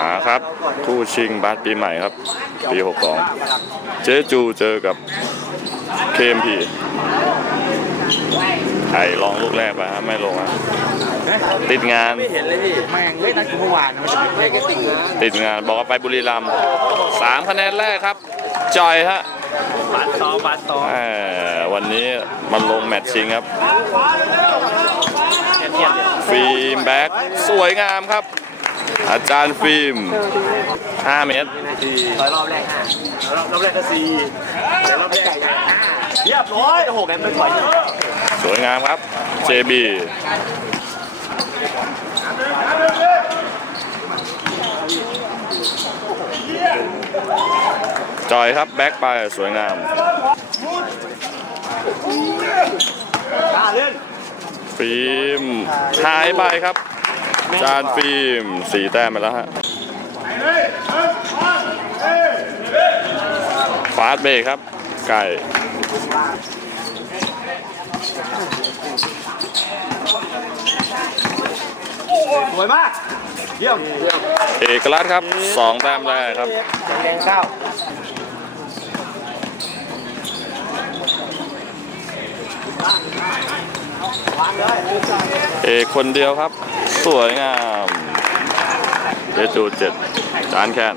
อ่าครับ คู่ชิงบาสปีใหม่ครับ ปี 62 เจ๊จูเจอกับเคมพีไข่ลองลูกแรกไปฮะไม่ลงฮะติดงานไม่เห็นเลยพี่แม่งเฮ้ยนัดกูเมื่อวานนะมันจะเป็นแค่ติ่งนะติดงานบอกว่าไปบุรีรัมย์สามคะแนนแรกครับ จอยฮะบาสซ้อมบาสซ้อมแหมวันนี้มันลงแมตช์ชิงครับเทียบเลยฟิล์มแบ็กสวยงามครับ อาจารย์ฟิล์ม5เมตรร้อยรอบแรกห้ารอบแรกก็สี่เดี๋ยวรอบแรกเรียบร้อยโอ้โหแกไม่ถอยเยอะสวยงามครับ JB จอยครับ แบ็กไปสวยงามกล้าเล่นฟิล์มหายไปครับ จานฟิล์มสี่แต้มไปแล้วฮะฟาสต์เบรกครับ ไก่สวยมาก เยี่ยม เอกลักษณ์ครับสองแต้มแรกครับแดงเก้า เอกคนเดียวครับ สวยงามเจจูเจ็ดจานแคน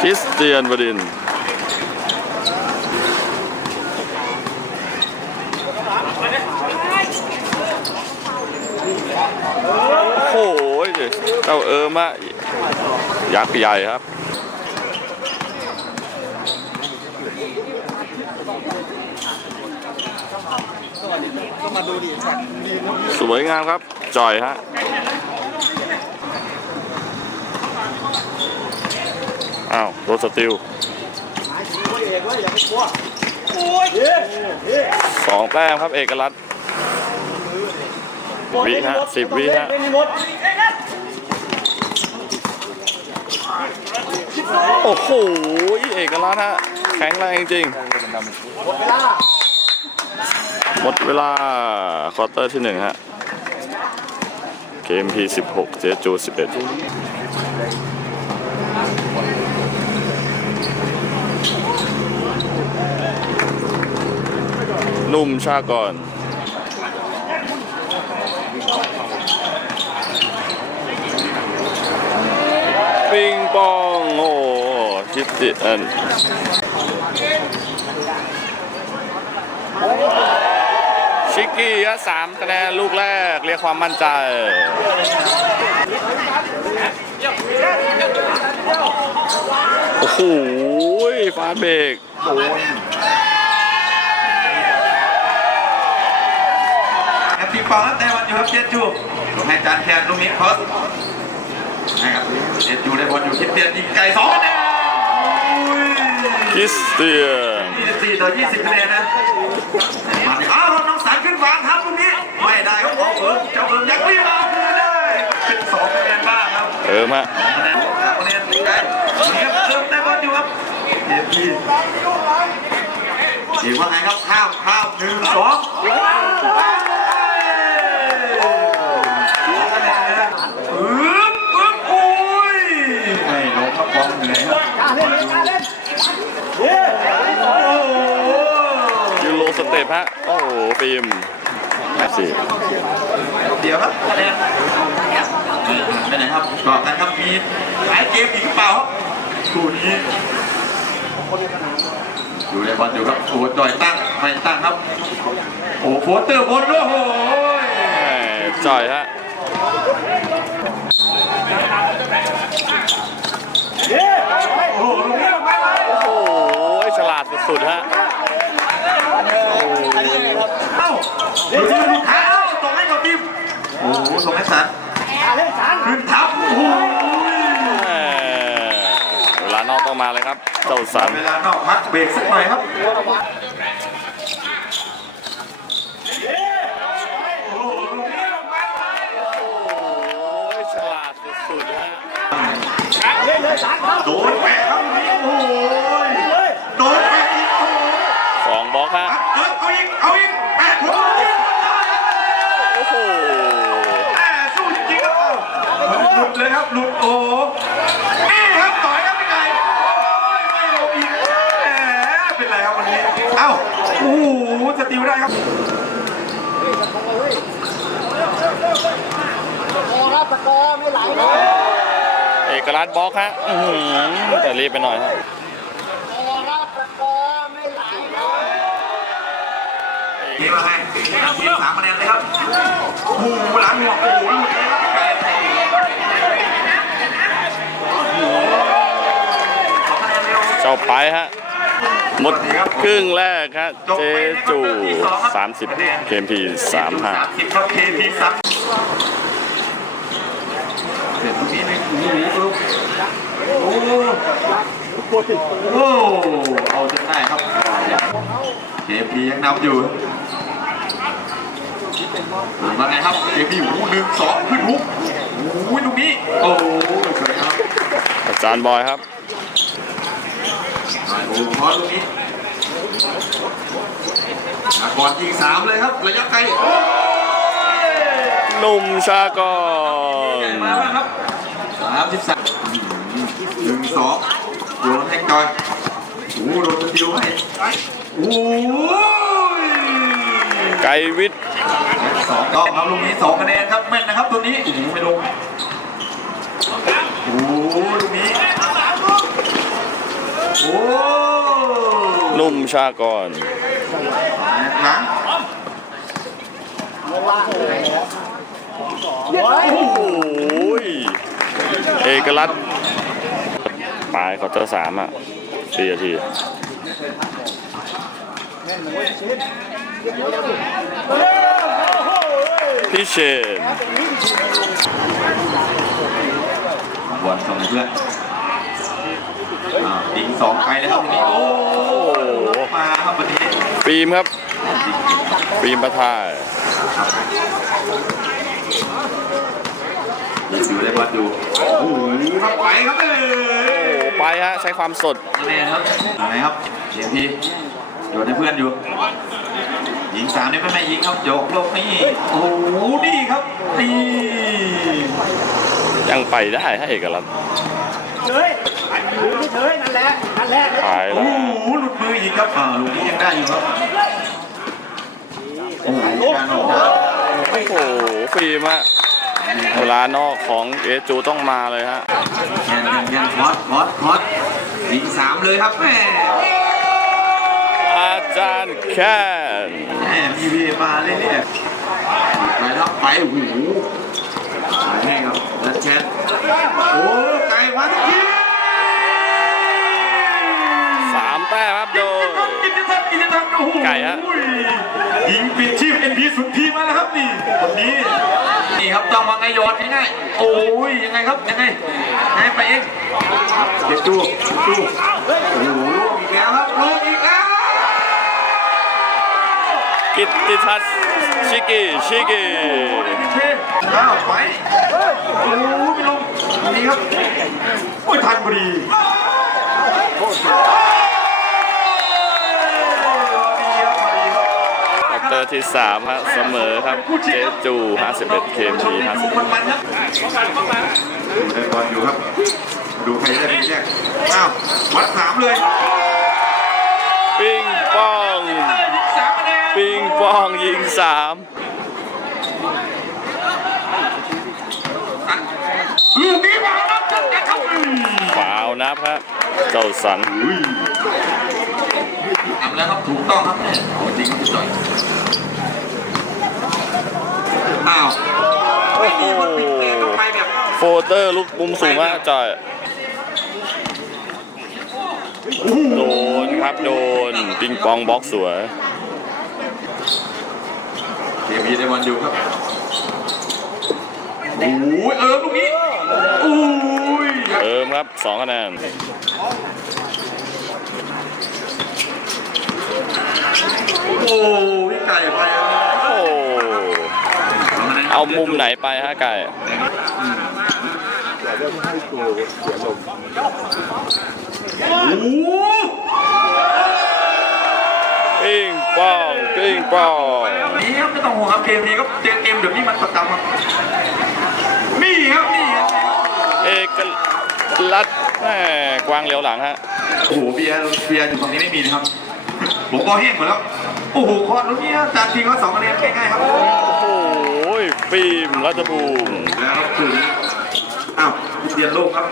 คริสเตียนวดินโอ้โหเจ้าเอิมะยักษ์ใหญ่ครับ สวยงามครับจอยฮะอ้าวโดนสติลสองแต้มครับเอกลักษณ์วิฮะสิบวิฮะเล่นนี่หมดโอ้โหเอกลักษณ์ฮะแข็งแรงจริงหมดเวลา ควอเตอร์ที่หนึ่งฮะ เกมพี16เจจู11นุ่มชากรปิงปองโอ้คิดติอัน ชิกกี้ฮะสามคะแนนลูกแรกเรียกความมั่นใจโอ้โหฟาดเบรกแอปปิงปองครับได้บอลอยู่ครับเจจูลงให้จานแทนลูกนี้คอสนะครับเจจูได้บอลอยู่คิดเตียนยิงไก่สองคะแนนอุ้ยคริสเตียน24ต่อ20คะแนนนะ วางครับลูกนี้ ไม่ได้ครับของเอิร์เจ้าเอิร์ยังไม่มาคืนได้เป็นสองคะแนนบ้างครับเออมะคะแนนสามคะแนนตีได้นี่ครับเอิร์ได้บอลอยู่ครับเจพีถือว่าไงครับข้าวข้าวหนึ่งสองอึ๊บอึ๊บโอ้ยไม่ลงครับบอลเหนื่อยครับกล้าเล่นกล้าเล่นเย้โอ้โหยูโรสเต็ปฮะ โอ้โหฟิล์ม สี่เดี๋ยวครับคะแนนไปไหนครับต่อกันครับมีหลายเกมอีกหรือเปล่าครับคู่นี้อยู่ในบอลอยู่ครับโอ้จ่อยตั้งไม่ตั้งครับ โอ้โฟเตอร์บนโอ้โหแหม่จ่อยฮะเย้โอ้โหลูกนี้ไม่ไม่โอ้โห ฉลาดสุดๆฮะ เอ้า เดี๋ยวจะลูกค้าเอ้าส่งให้กับทีมโอ้โหส่งให้สันกล้าเล่นสันขึ้นทับโอ้โหแหม่เวลานอกต้องมาเลยครับ เจ้าสันเวลานอกพักเบรกสักหน่อยครับโอ้โหลูกนี้โอ้ยฉลาดสุดๆฮะเล่นเลยสันครับโดนแปะครับลูกนี้โอ้โห เลย โดนแปะอีกโอ้โห สองบล็อกฮะ เอาเอาอีก เอาอีกแปะหัว โอ้นี่ครับต่อยครับพี่ไก่โอ้ยไม่ลงอีกแหมเป็นไรครับวันนี้ เอ้า โอ้โหสติวได้ครับเอกรัตน์บล็อกฮะอื้อหือแต่รีบไปหน่อยฮะนี่ว่าไงทีมสามคะแนนเลยครับ โอ้โหหลังหัวโอ้โหหลุดเลยครับพี่ไก่โอ้โหสองคะแนนเร็ว เจ้าไปฮะ หมดครึ่งแรกฮะเจจู30เคมพี35สามสิบครับเคพีสามเสร็จตรงนี้เลยโอ้โหโอ้โหโอ้โหเอาจนได้ครับเคพียังนำอยู่ว่าไงครับเคพีหูหนึ่งสองขึ้นหุกโอ้ยตรงนี้ โอ้โหสวยครับ อาจารย์บอยครับ โอ้โหพอตรงนี้อะก่อนยิงสามเลยครับ ระยะไกลโอ้ยหนุ่มชากรมาแล้วครับสามสิบสามหนึ่งสองโดนแทงจอยโอ้โหโดนสติลให้โอ้ยไกรวิทย์สองต้องครับลูกนี้สองคะแนนครับแม่นนะครับตัวนี้โอ้โหไม่ลงโอ้โหลูก นี้โอ้หนุ่มชากรหลังโอ้โหเอกรัตน์ปลายเขาเจอสามอะสี่นาทีพี่เชนบอลส่งให้เพื่อนอ่ายิง สองไกลเลยครับตรงนี้โอ้โอ้โหมาครับวันนี้ฟิล์มครับฟิล์มประทายอยู่ได้บอลอยู่โอ้โหครับไปครับเอ้โอ้โหไปฮะใช้ความสดคะแนนครับอะไรครับเชียร์พี่โยนให้เพื่อนอยู่ยิงสามนี่ไม่ไม่ยิงครับโยกโลกนี่โอ้โหนี่ครับนี่ยังไปได้ฮะเอกรัตน์เฮ้ย อยู่เฉยนั่นแหละนั่นแหละหายโอ้แล้วโหหลุดมืออีกครับอ่าลูกนี้ยังได้อยู่ครับโอ้โหการออกมาโอ้โหฟิล์มฮะเวลานอกของเอจูต้องมาเลยฮะแข่งกันกันฮอตฮอตฮอตยิงสามเลยครับแม่อาจารย์แคนแม่มีพีมาเลยเนี่ยไปครับไปโอ้โหแม่ครับแล้วแชทโอ้ไก่มาทุกที สามแต้มครับโดยกินจะทำกินจะทำโอ้โหไก่ฮะ ยิงเปลี่ยนชีพเอ็นพีสุดทีมาแล้วครับนี่คนนี้นี่ครับต้องวางไงโยนง่ายๆโอ้ยยังไงครับยังไงให้ไปเองเก็บดูดูโอ้โหลูกอีกแล้วครับลูกอีกแล้วกิตติทัศน์ชิกิชิกิอ้าวไปโอ้โหไม่ลงนี่ครับโอ้ยทันพอดีพอดีครับพอดีครับ ควอ เตอร์ที่สามฮะเสมอครับเจจู 51เคมพีดูมันมันครับดูได้บอลอยู่ครับ ดูใครจะได้เป็นแยกอ้าววัดสามเลย50ปิงปองสามคะแนนปิงปองยิงสามลูกนี้มาครับจัดกันครับอุ้ยฟาวนับครับเจ้าสันอุ้ย ทำแล้วครับถูกต้องครับเนี่ยเอาจริงครับพี่จ่อยอ้าวไม่มีคนปิดเตะลงไปแบบโฟเตอร์ลูกมุมสูงฮะจอย โดนครับโดนปิงปองบล็อกสวยเกมนี้ได้บอลอยู่ครับโอ้ยเออลูกนี้โอ้ยเอิมครับ2คะแนน โอ้ยไก่ไปโอ้เอามุมไหนไปฮะไก่โอ้โหปิงปองปิงปองนี่ครับไม่ต้องห่วงครับเกมนี้ก็เจอเกมแบบนี้มันประจำครับนี่ครับนี่ครับเอกกันลัดแม่กวางเหลียวหลังฮะโอ้โหเบียร์เบียร์อยู่ฝั่งนี้ไม่มีนะครับ ผมก็แห้งหมดแล้ว โอ้โหคอร์ดนี้จากทีมว่าสองคะแนนง่ายๆครับ โอ้โหฟิล์มรัตภูมิแล้วครับคืออ้าวเบียร์โลกครับ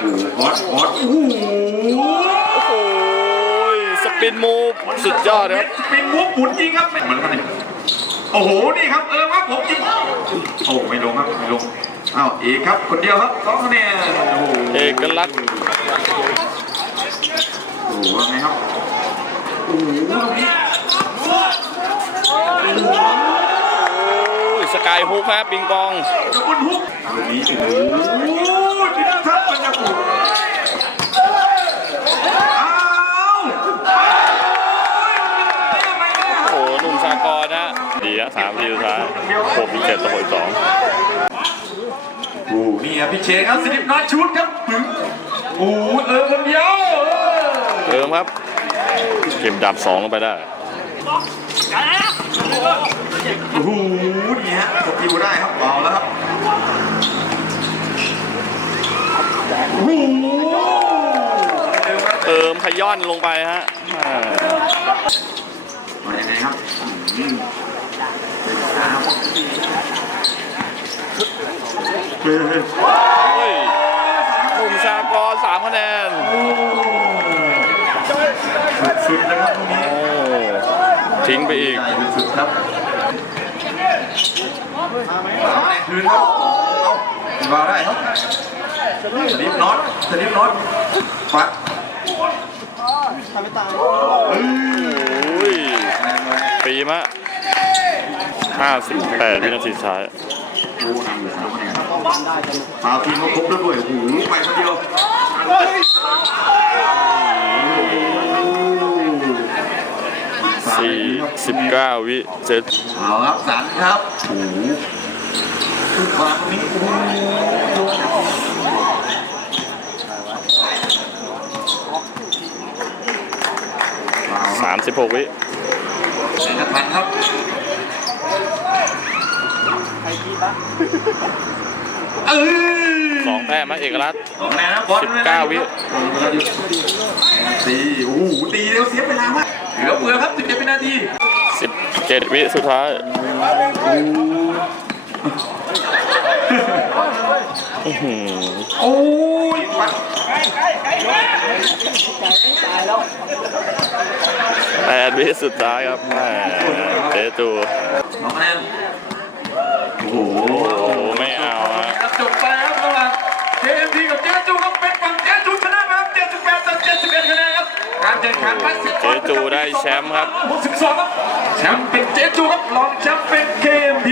โอ้โหคอร์ดคอร์ดโอ้โหโอ้โหสปินมูฟสุดยอดครับเป็นมุกหมุนจริงครับเหมือนกันนี่โอ้โห นี่ครับ เออครับผมจริงโอ้ไม่ลงครับ ไม่ลง อ้าว เอกครับ คนเดียวครับสองคะแนนโอ้โหเอกลักษณ์ โอ้โหว่าไงครับโอ้โหตรงนี้โอ้ยสกายฮุกครับปิงปองจะบนฮุกตรงนี้โอ้โหนี่นะครับมันจะโอ้โหอ้าวอะไรเนี่ยโอ้โหหนุ่มสากรนะ ดีฮะสามทีสุดท้ายหกเจ็ดต่อหกสองโอ้นี่ครับพี่เชนครับสลิปน็อตชุดครับถึงโอ้โหเออคนเดียว เออเติมครับ เก็บดับสองลงไปได้โอ้โหนี่ฮะสกิลได้ครับเบาแล้วครับโอ้โหเออครับเติมขย้อนลงไปฮะอ่ามายังไงครับอืมเออเฮ้ยหนุ่มสากรสามคะแนน สุดๆนะครับตรงนี้โอ้ทิ้งไปอีก ใหญ่สุดๆครับเอาไหนคืนครับเอาวางได้ครับสลิปน็อตสลิปน็อตฟัดโอ้ยปีมะ58 วินาทีสุดท้ายโอ้นำอยู่สามคะแนนพาทีมมาครบแล้วด้วยโอ้โหไปคนเดียว สามสี่ครับสิบเก้าวิเจ็ดเอาครับสันครับโอ้โหขึ้นมาตรงนี้โอ้โหสามสิบหกวิแสนพันครับเออสองแต้มมาเอกลักษณ์สองคะแนนนะบอลสิบเก้าวิตีโอ้โหตีเร็วเสียเวลามาก เหลือเฟือครับ17วินาทีสิบเจ็ดวิสุดท้ายอื้อหือโอ้ยปัดแปดวิสุดท้ายครับแหม่เจจูสองคะแนนโอ้โห โอ้โหไม่เอาฮะจบไปครับระหว่าง JMP กับเจจูครับเป็นฝั่ง การแข่งขันพลาสติกเจจูได้แชมป์ครับ 62ครับ แชมป์เป็นเจจูครับรองแชมป์เป็น KMP